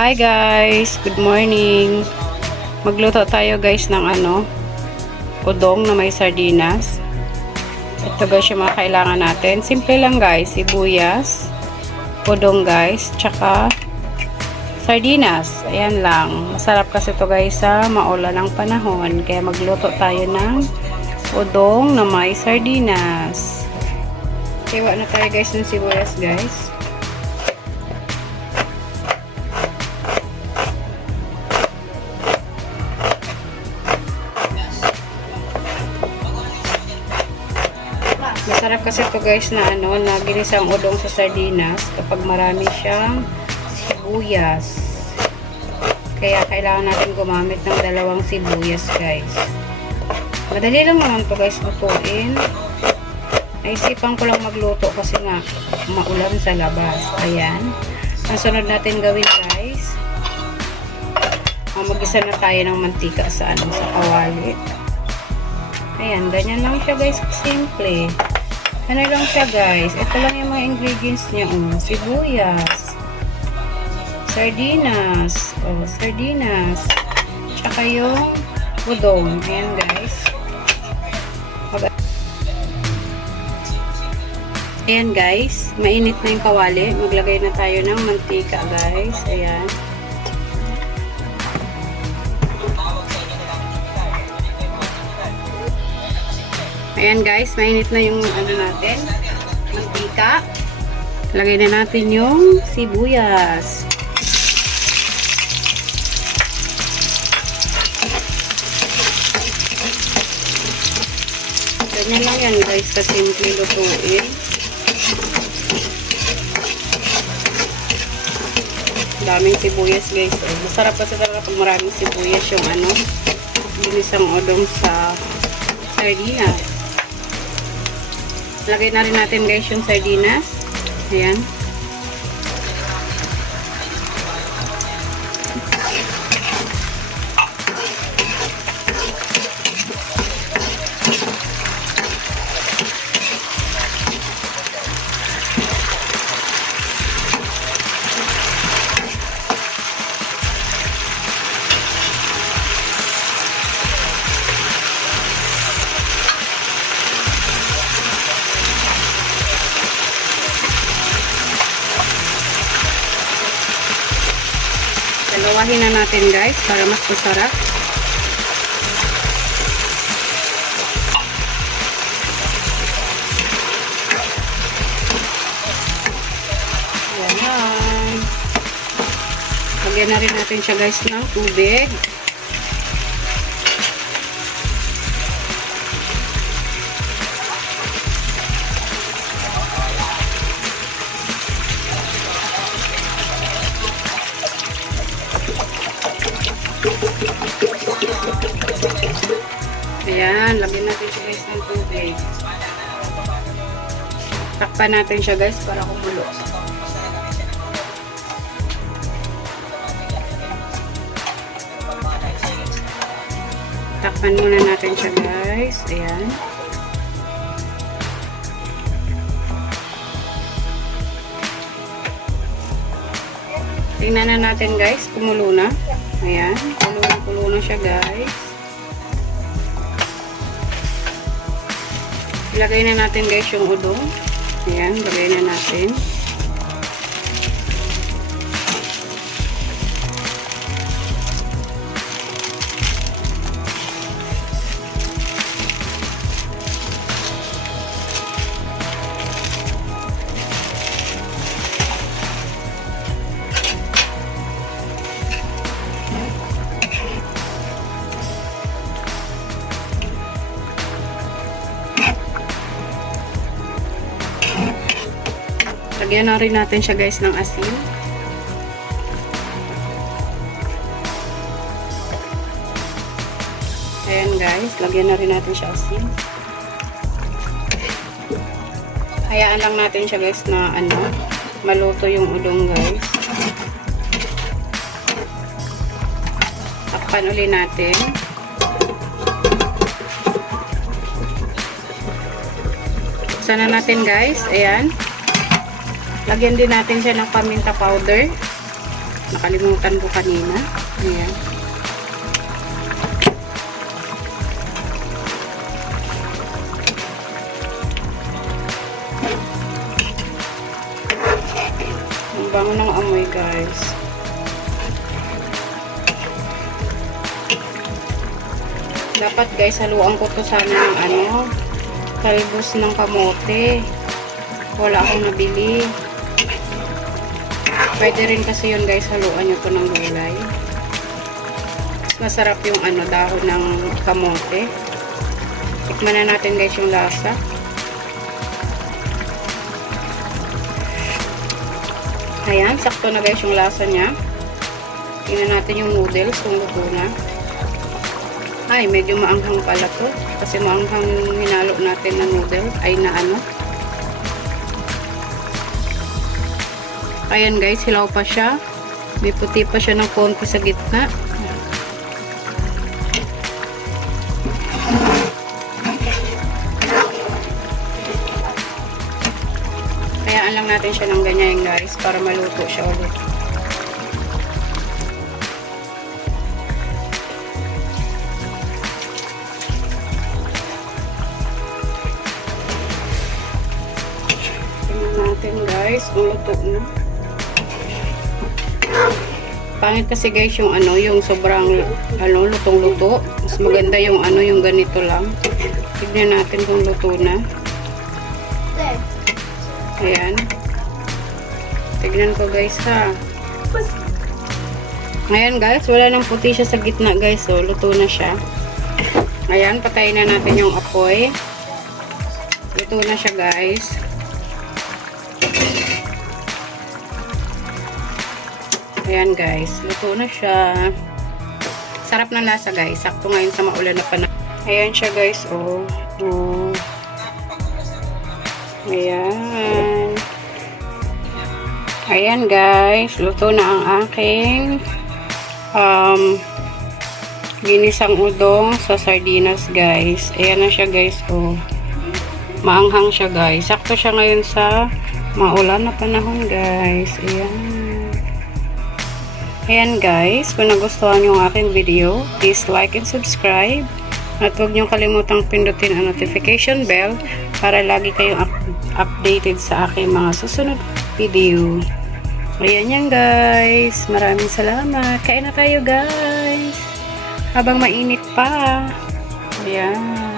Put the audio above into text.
Hi guys, good morning. Magluto tayo guys ng udong na may sardinas. Ito guys yung mga kailangan natin. Simple lang guys, sibuyas, udong guys, tsaka sardinas. Ayan lang. Masarap kasi ito guys sa maulan ng panahon. Kaya magluto tayo ng udong na may sardinas. Iwa na tayo guys ng sibuyas guys. Masarap kasi ito guys na na ginisang udong sa sardinas kapag marami siyang sibuyas. Kaya kailangan natin gumamit ng 2 sibuyas guys. Madali lang naman to guys lutuin. Naisipan ko lang magluto kasi nga maulan sa labas. Ayan. Ang sunod natin gawin guys, mag-isa na tayo ng mantika sa sa kawali. Ayan, ganyan lang siya guys, simple. Ano lang siya guys, ito lang yung mga ingredients niya. Sibuyas, sardinas, sardinas, tsaka yung udong. Ayan guys. Ayan guys, mainit na yung kawali. Maglagay na tayo ng mantika guys. Ayan. Ayan guys, mainit na yung natin, mantika. Lagay na natin yung sibuyas. Ganyan lang yan guys, kasimple lutuin. Daming sibuyas guys. Masarap kasi talaga pag maraming sibuyas yung ginisang udong sa sardinas. Lagay na rin natin guys yung sardinas. Ayan. Dalawahin na natin guys para mas masarap. Ayan. Lagyan na rin natin siya guys ng tubig. Ayan, lagyan natin siya guys ng tubig. Takpan natin siya guys para kumulo. Takpan muna natin siya guys. Ayan. Tingnan na natin guys, kumulo na. Ayan, kulo na siya guys. Ilagay na natin guys yung udong. Ayan, lagay na natin. Lagyan na rin natin siya guys ng asin. Ayan guys, lagyan na rin natin siya asin. Hayaan lang natin siya guys na maluto yung udong guys. Takpan uli natin. Buksan na natin guys. Ayan. Lagyan din natin siya ng paminta powder. Nakalimutan ko kanina. Ayan. Ang bango ng amoy, guys. Dapat, guys, haluan ko to sana ng ano, talbos ng kamote. Wala akong nabili. Pwede rin kasi yun, guys, haluan nyo to ng gulay. Masarap yung ano, dahon ng kamote. Tikman na natin, guys, yung lasa. Ayan, sakto na, guys, yung lasa niya. Tingnan natin yung noodles kung luto na. Ay, medyo maanghang pala to. Kasi maanghang hinalo natin na noodles. Ay, na ano. Ayan, guys, hilaw pa siya. May puti pa siya ng konti sa gitna. Kayaan lang natin siya ng ganyan, guys, para maluto siya ulit. Tingnan natin, guys, kung luto na. Pangit kasi, guys, yung ano, yung sobrang ano, lutong-luto. Mas maganda yung ano, yung ganito lang. Tignan natin kung luto na. Ayan. Tignan ko, guys, ha. Ayan, guys, wala nang puti siya sa gitna, guys. So, luto na siya. Ayan, patayin na natin yung apoy. Luto na siya, guys. Ayan, guys, luto na siya. Sarap ng lasa, guys. Sakto ngayon sa maulan na panahon. Ayan siya, guys, oh. Oh. Ayan. Ayan, guys, luto na ang aking ginisang udong sa sardinas, guys. Ayan na siya, guys, oh. Maanghang siya, guys. Sakto siya ngayon sa maulan na panahon, guys. Ayan. Ayan, guys, kung nagustuhan nyo ang aking video, please like and subscribe. At huwag nyo kalimutang pindutin ang notification bell para lagi kayong updated sa aking mga susunod video. Ayan yan, guys. Maraming salamat. Kain na tayo, guys. Habang mainit pa. Ayan.